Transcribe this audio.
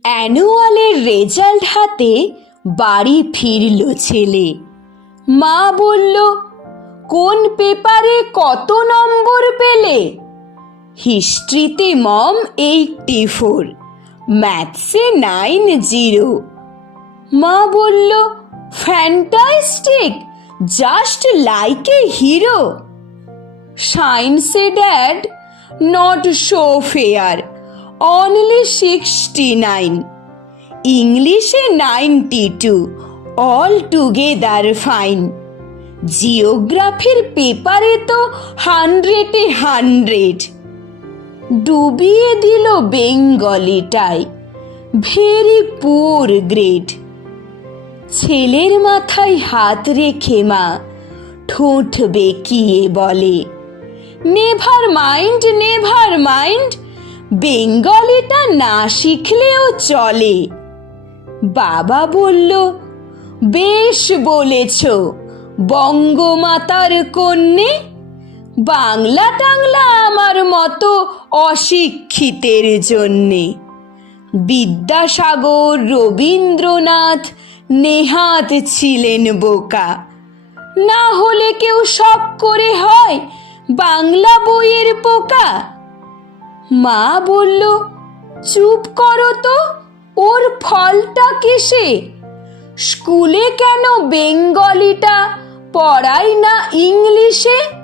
অ্যানুয়ালের result হাতে বাড়ি ফিরল ছেলে। মা বলল, কোন পেপারে কত নম্বর পেলে? হিস্ট্রিতে মম এইটটি ফোর, ম্যাথসে নাইন জিরো। মা বলল, fantastic, just like a hero. সায়েন্সে dad, not so fair. Only sixty nine ইংলিশে ninety two all together fine জিওগ্রাফির পেপারে তো হান্ড্রেডে হান্ড্রেড ডুবিয়ে দিল বেঙ্গলিটাই ভেরি পুর গ্রেড ছেলের মাথায় হাত রেখে মা, ঠোঁট বেঁকিয়ে বলে, নেভার মাইন্ড নেভার মাইন্ড বেঙ্গলিটা না শিখলেও চলে। বাবা বলল, বেশ বলেছ, বঙ্গমাতার কন্যে। বাংলা টাংলা আমার মতো অশিক্ষিতের জন্যে। বিদ্যাসাগর রবীন্দ্রনাথ নেহাত ছিলেন বোকা। না হলে কেউ শখ করে হয় বাংলা বইয়ের পোকা। মা বলল চুপ করো তো ওর ফলটা কিসে? স্কুলে কেন বেঙ্গলিটা পড়াই না ইংলিশে?